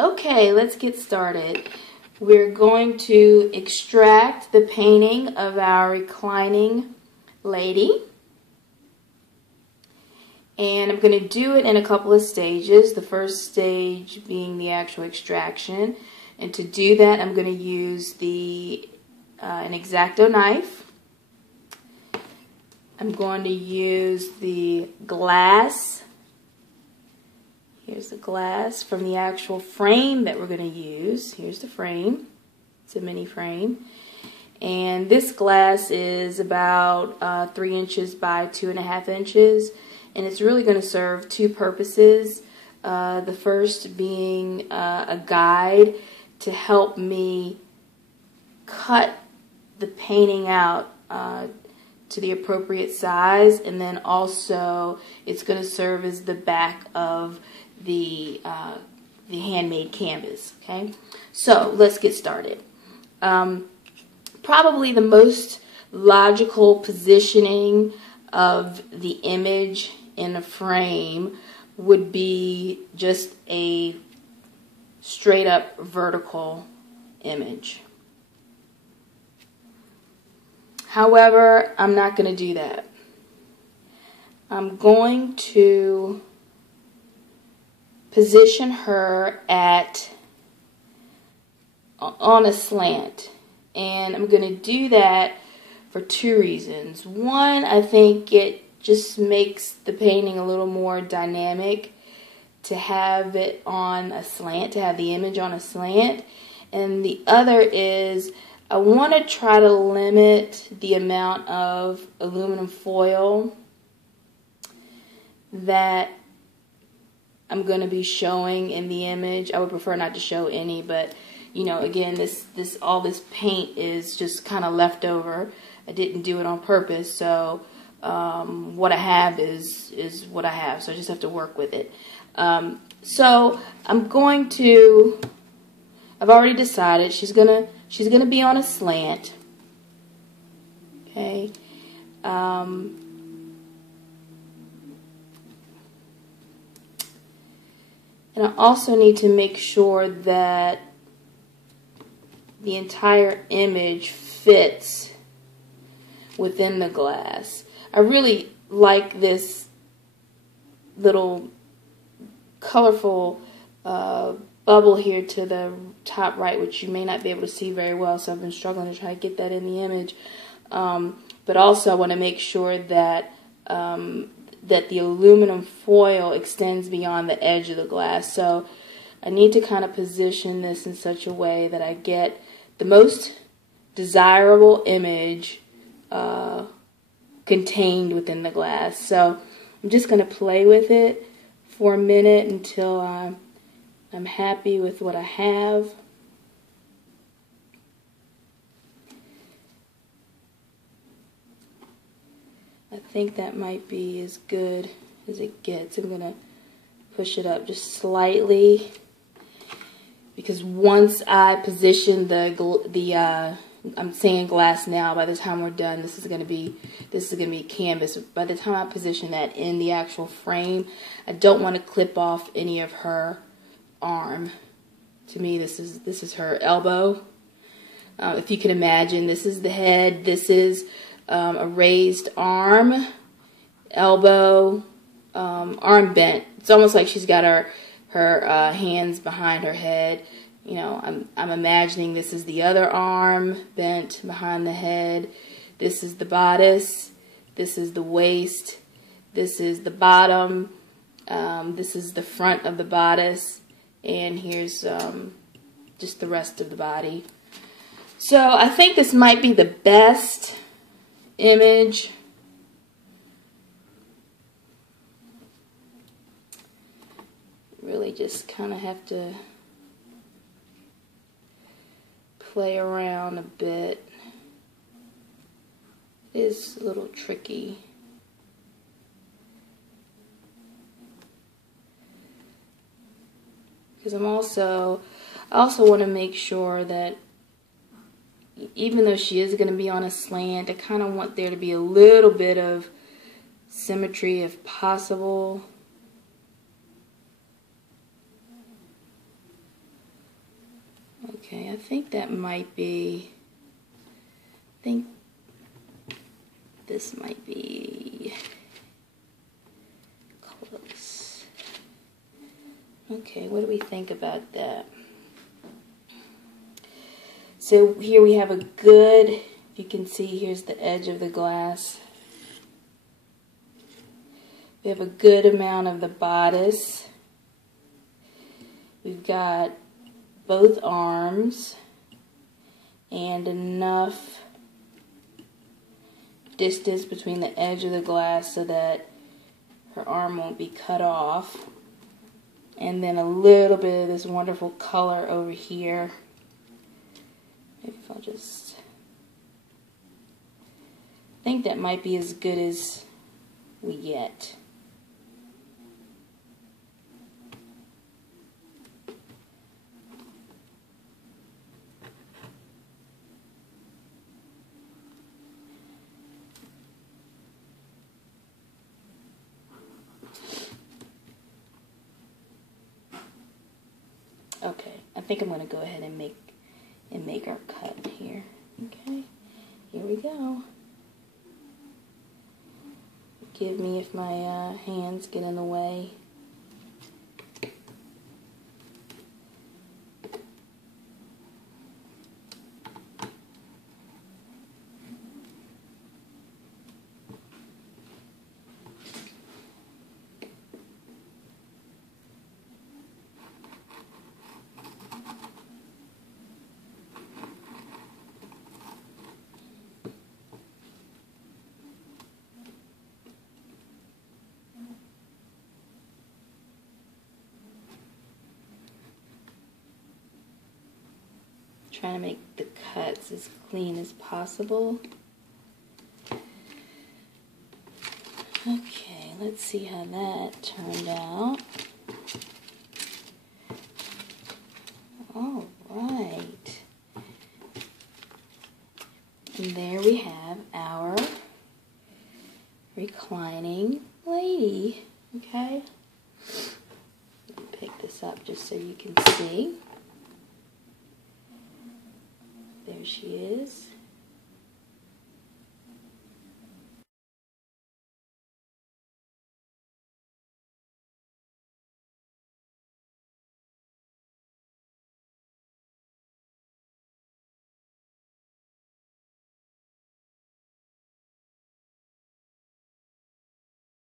Okay, let's get started. We're going to extract the painting of our reclining lady. And I'm going to do it in a couple of stages. The first stage being the actual extraction. And to do that, I'm going to use an X-Acto knife. I'm going to use the glass. Here's the glass from the actual frame that we're going to use. Here's the frame. It's a mini frame. And this glass is about 3 inches by 2.5 inches. And it's really going to serve two purposes. The first being a guide to help me cut the painting out to the appropriate size, and then also it's going to serve as the back of the handmade canvas. Okay, so let's get started. Probably the most logical positioning of the image in a frame would be just a straight up vertical image. However, I'm not going to do that. I'm going to position her on a slant, and I'm going to do that for two reasons. One, I think it just makes the painting a little more dynamic to have it on a slant, to have the image on a slant. And the other is I want to try to limit the amount of aluminum foil that I'm going to be showing in the image. I would prefer not to show any, but you know, again, all this paint is just kind of left over. I didn't do it on purpose, so what I have is what I have. So I just have to work with it. So I'm going to. I've already decided she's gonna be on a slant. Okay. And I also need to make sure that the entire image fits within the glass. I really like this little colorful bubble here to the top right, which you may not be able to see very well, so I've been struggling to try to get that in the image. But also I want to make sure that that the aluminum foil extends beyond the edge of the glass. So I need to kind of position this in such a way that I get the most desirable image contained within the glass. So I'm just going to play with it for a minute until I'm happy with what I have. I think that might be as good as it gets. I'm going to push it up just slightly, because once I position I'm saying glass now, by the time we're done, this is going to be canvas. By the time I position that in the actual frame, I don't want to clip off any of her arm. To me, this is her elbow. If you can imagine, this is the head, this is a raised arm, elbow, arm bent. It's almost like she's got her hands behind her head. You know, I'm imagining this is the other arm bent behind the head. This is the bodice. This is the waist. This is the bottom. This is the front of the bodice. And here's just the rest of the body. So I think this might be the best image. Really just kind of have to play around a bit. It is a little tricky. Because I also want to make sure that even though she is going to be on a slant, I kind of want there to be a little bit of symmetry if possible. Okay, I think that might be, I think this might be close. Okay, what do we think about that? So here we have a good, you can see here's the edge of the glass. We have a good amount of the bodice. We've got both arms and enough distance between the edge of the glass so that her arm won't be cut off. And then a little bit of this wonderful color over here. Maybe if I'll just, I think that might be as good as we get. Okay, I think I'm going to go ahead and make our cut here. Okay, here we go. Forgive me if my hands get in the way. Trying to make the cuts as clean as possible. Okay, let's see how that turned out. All right. And there we have our reclining lady. Okay. Pick this up just so you can see. There she is.